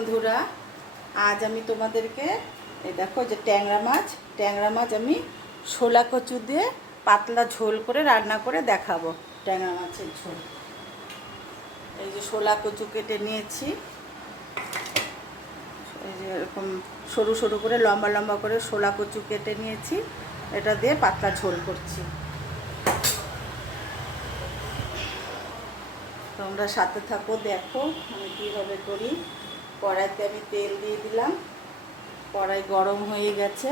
বন্ধুরা, আজ আমি তোমাদেরকে এই দেখো যে ট্যাংরা মাছ আমি শোলা কচু দিয়ে পাতলা ঝোল করে রান্না করে দেখাবো। ট্যাংরা মাছের ঝোল। এই যে শোলা কচু কেটে নিয়েছি, এই যে এরকম সরু সরু করে লম্বা লম্বা করে শোলা কচু কেটে নিয়েছি, এটা দিয়ে পাতলা ঝোল করছি। তোমরা সাথে থাকো, দেখো আমি কীভাবে করি। কড়াইতে আমি তেল দিয়ে দিলাম, কড়াই গরম হয়ে গেছে।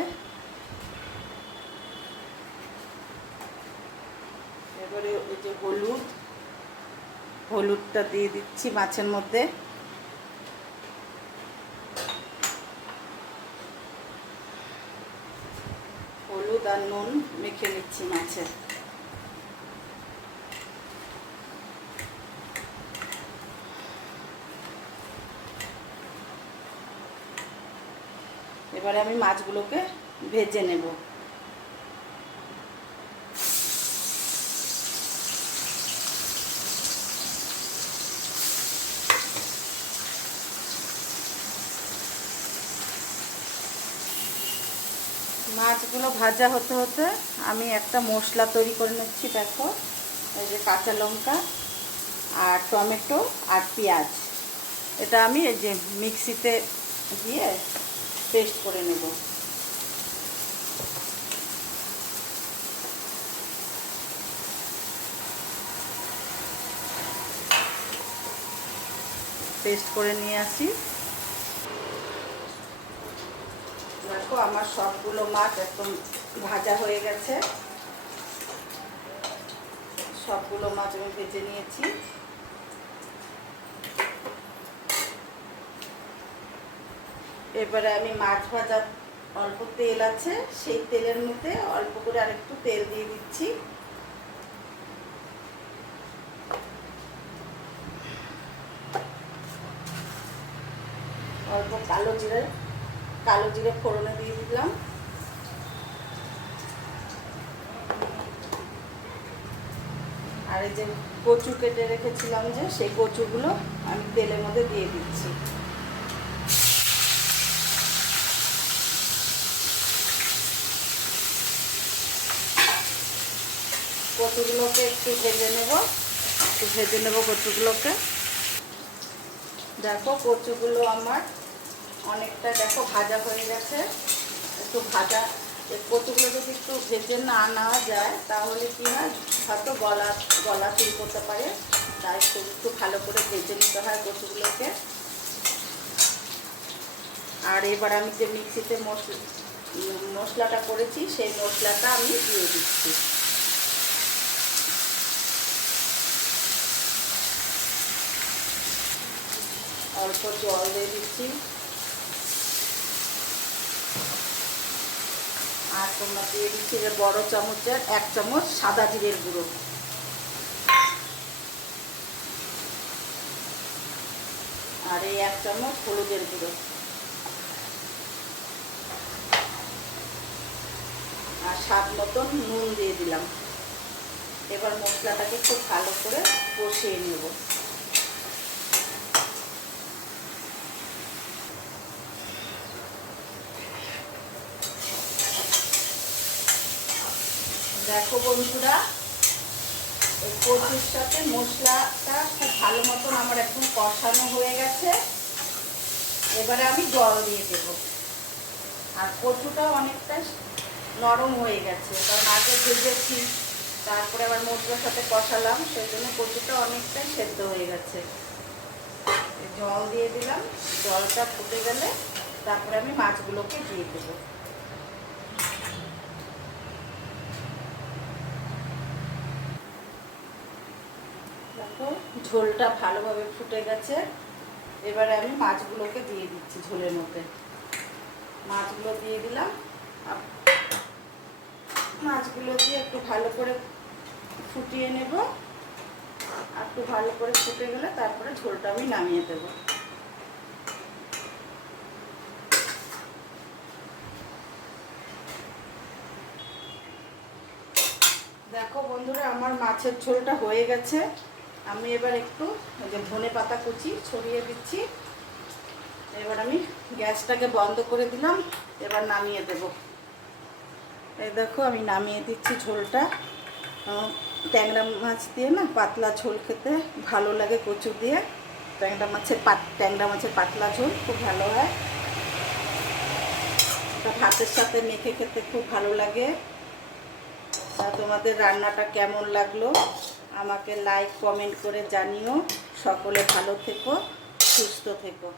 এবারে ওই যে হলুদটা দিয়ে দিচ্ছি মাছের মধ্যে। হলুদ আর নুন মেখে নিচ্ছি মাছে। এবারে আমি মাছগুলোকে ভেজে নেব। মাছগুলো ভাজা হতে হতে আমি একটা মশলা তৈরি করে নিচ্ছি। দেখো, এই যে কাঁচা লঙ্কা আর টমেটো আর পেঁয়াজ, এটা আমি এই যে মিক্সিতে দিয়ে পেস্ট করে নেব। পেস্ট করে নিয়ে আসি। দেখো আমার সবগুলো মাছ একদম ভাজা হয়ে গেছে। সবগুলো মাছ আমি ভেজে নিয়েছি। এবারে আমি মাছ ভাজা অল্প তেল আছে, সেই তেলের মধ্যে অল্প করে আরেকটু তেল দিয়ে দিচ্ছি। অল্প কালো জিরে ফোড়নে দিয়ে দিলাম। আর এই যে কচু কেটে রেখেছিলাম, যে সেই কচুগুলো আমি তেলের মধ্যে দিয়ে দিচ্ছি। কচুগুলোকে একটু ভেজে নেব কচুগুলোকে। দেখো কচুগুলো আমার অনেকটা দেখো ভাজা হয়ে গেছে। একটু ভাজা কচুগুলো যদি একটু ভেজে না নেওয়া যায় তাহলে কি হয়, হয়তো গলা চুল করতে পারে। তাই একটু ভালো করে ভেজে নিতে হয় কচুগুলোকে। আর এবার আমি যে মিক্সিতে মশলাটা করেছি সেই মশলাটা আমি দিয়ে দিচ্ছি। অল্প জল দিয়ে দিচ্ছি। আর তোমরা দিয়ে দিচ্ছি যে বড় চামচের 1 চামচ সাদা জিরের গুঁড়ো। আর এই 1 চামচ হলুদের গুঁড়ো। আর স্বাদ মতন নুন দিয়ে দিলাম। এবার মশলাটাকে খুব ভালো করে কষিয়ে নেব। দেখো বন্ধুরা, এই কচুর সাথে মশলাটা খুব ভালো মতন আমার একদম কষানো হয়ে গেছে। এবারে আমি জল দিয়ে দেব। আর কচুটাও অনেকটা নরম হয়ে গেছে, কারণ আগে ভেজেছি, তারপরে আবার মশলার সাথে কষালাম, সেই জন্য কচুটা অনেকটাই সেদ্ধ হয়ে গেছে। জল দিয়ে দিলাম। জলটা ফুটে গেলে তারপরে আমি মাছগুলোকে দিয়ে দেবো। দেখো ঝোলটা ভালোভাবে ফুটে গেছে। এবারে আমি মাছগুলোকে দিয়ে দিচ্ছি ঝোলের মধ্যে। মাছগুলো দিয়ে দিলাম। মাছগুলো দিয়ে একটু ভালো করে ফুটিয়ে নেব। আর একটু ভালো করে ফুটে গেলে তারপরে ঝোলটা আমি নামিয়ে দেব। দেখো বন্ধুরা, আমার মাছের ঝোলটা হয়ে গেছে। আমি এবার একটু যে ধনে পাতা কুচি ছড়িয়ে দিচ্ছি। এবার এবার আমি গ্যাসটাকে বন্ধ করে দিলাম, এবার নামিয়ে দেব। এই দেখো আমি নামিয়ে দিচ্ছি ঝোলটা। ট্যাংরা মাছ দিয়ে না পাতলা ঝোল খেতে ভালো লাগে, কচু দিয়ে। ট্যাংরা মাছের পাতলা ঝোল খুব ভালো হয়, এটা ভাতের সাথে মেখে খেতে খুব ভালো লাগে। তোমাদের রান্নাটা কেমন লাগলো আমাকে লাইক কমেন্ট করে জানিও। সকলে ভালো থেকো, সুস্থ থেকো।